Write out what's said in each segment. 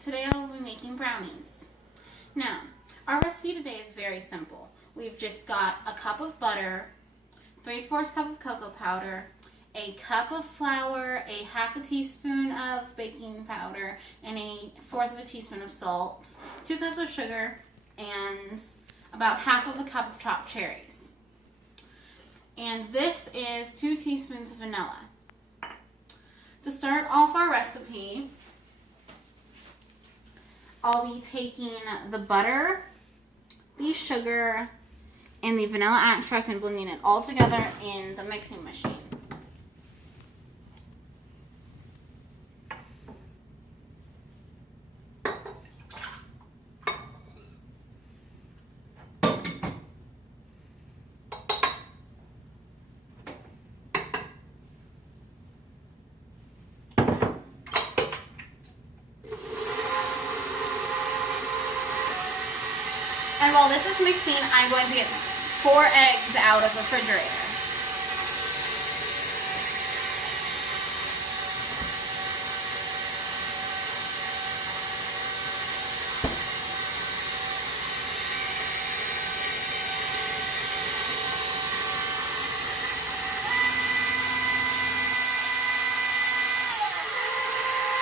Today I will be making brownies. Now, our recipe today is very simple. We've just got a cup of butter, 3/4 cup of cocoa powder, a cup of flour, a half a teaspoon of baking powder, and a 1/4 of a teaspoon of salt, 2 cups of sugar, and about half of a cup of chopped cherries. And this is 2 teaspoons of vanilla. To start off our recipe, I'll be taking the butter, the sugar, and the vanilla extract and blending it all together in the mixing machine. And while this is mixing, I'm going to get 4 eggs out of the refrigerator.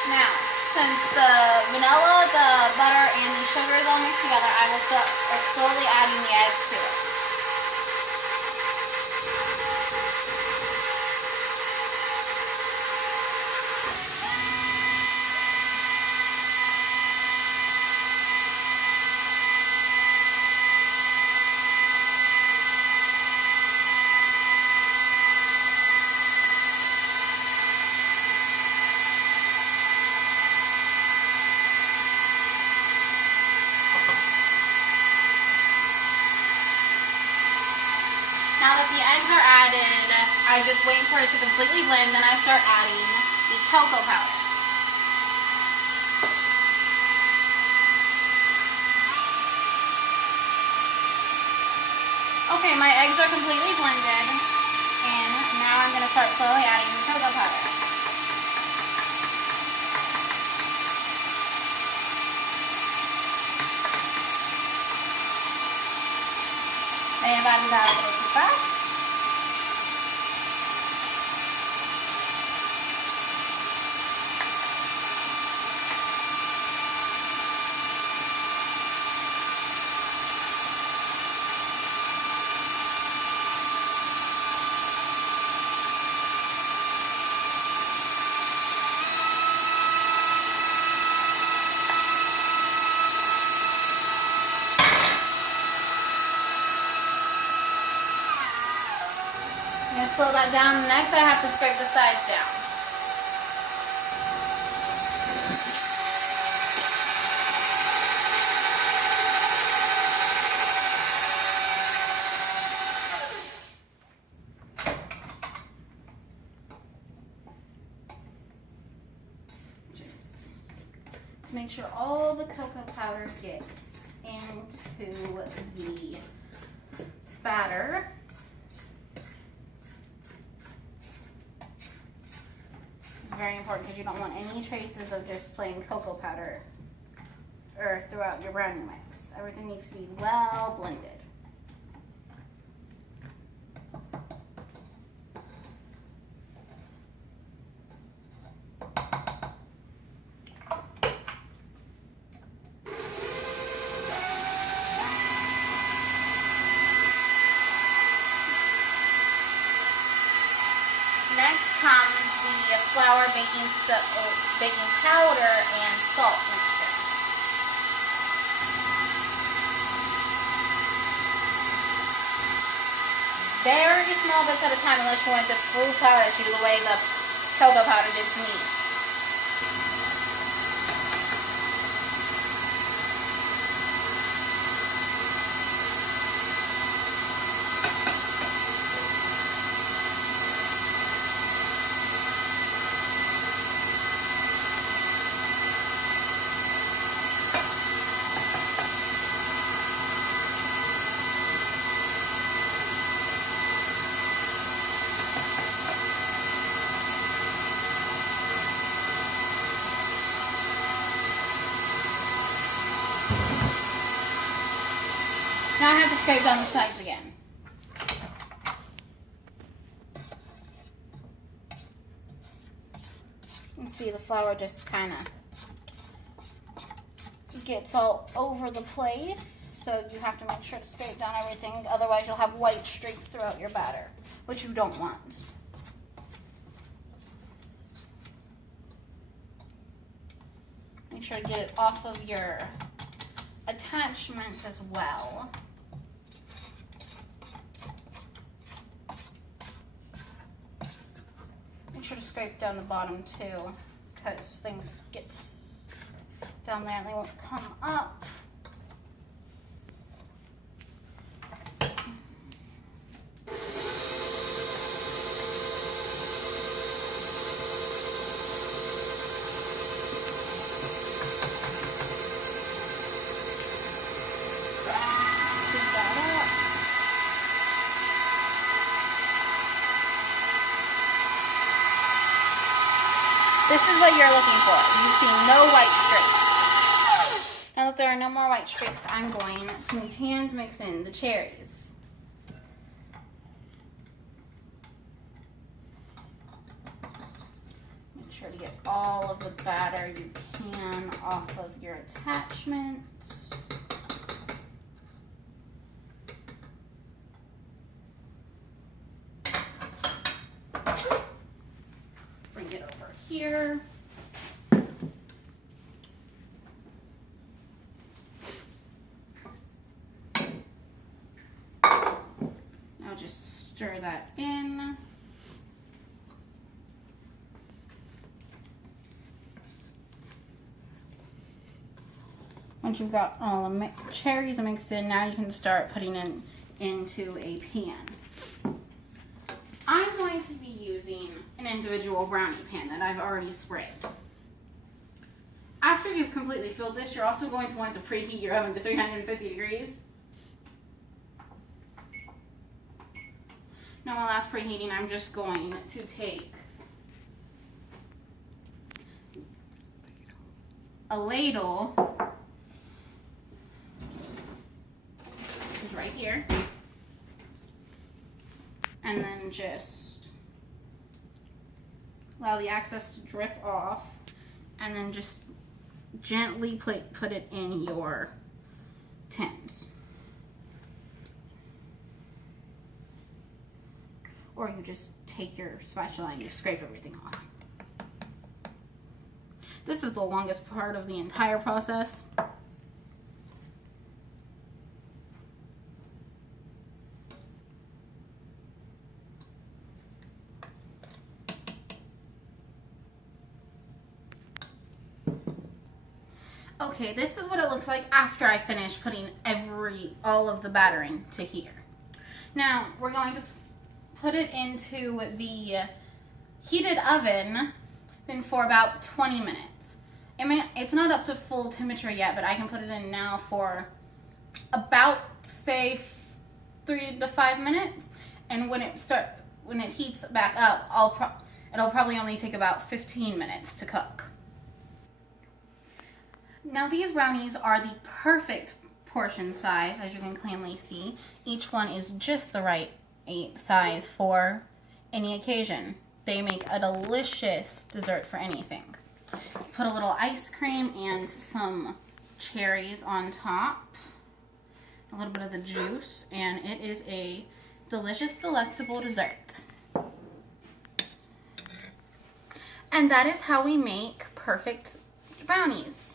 Now, since the vanilla, the butter, and the sugar is all mixed together, I will start slowly adding the eggs to it. Now that the eggs are added, I just wait for it to completely blend, then I start adding the cocoa powder. Okay, my eggs are completely blended, and now I'm going to start slowly adding the cocoa powder. I have added that a little too fast. I'm going to slow that down. Next, I have to scrape the sides down. Just to make sure all the cocoa powder gets into the batter. Very important because you don't want any traces of just plain cocoa powder or throughout your brownie mix. Everything needs to be well blended. Next comes the flour, baking powder, and salt mixture. Very small bits at a time unless you want to full flour to the way the cocoa powder did to me. to scrape down the sides again. You can see the flour just kind of gets all over the place, so you have to make sure to scrape down everything, otherwise you'll have white streaks throughout your batter, which you don't want. Make sure to get it off of your attachment as well. Make sure to scrape down the bottom too, because things get down there and they won't come up. This is what you're looking for. You see no white streaks. Now that there are no more white streaks, I'm going to hand mix in the cherries. Make sure to get all of the batter you can off of your attachment. Bring it over here. Now just stir that in. Once you've got all the cherries mixed in, now you can start putting it into a pan. I'm going to be using an individual brownie pan that I've already sprayed. After you've completely filled this, you're also going to want to preheat your oven to 350 degrees. Now while that's preheating, I'm just going to take a ladle, which is right here, and then just allow the excess to drip off, and then just gently put it in your tins. Or you just take your spatula and you scrape everything off. This is the longest part of the entire process. Okay, this is what it looks like after I finish putting all of the batter into here. Now, we're going to put it into the heated oven for about 20 minutes. It's not up to full temperature yet, but I can put it in now for about, say, 3 to 5 minutes. And when it heats back up, it'll probably only take about 15 minutes to cook. Now these brownies are the perfect portion size, as you can clearly see. Each one is just the right size for any occasion. They make a delicious dessert for anything. Put a little ice cream and some cherries on top, a little bit of the juice, and it is a delicious, delectable dessert. And that is how we make perfect brownies.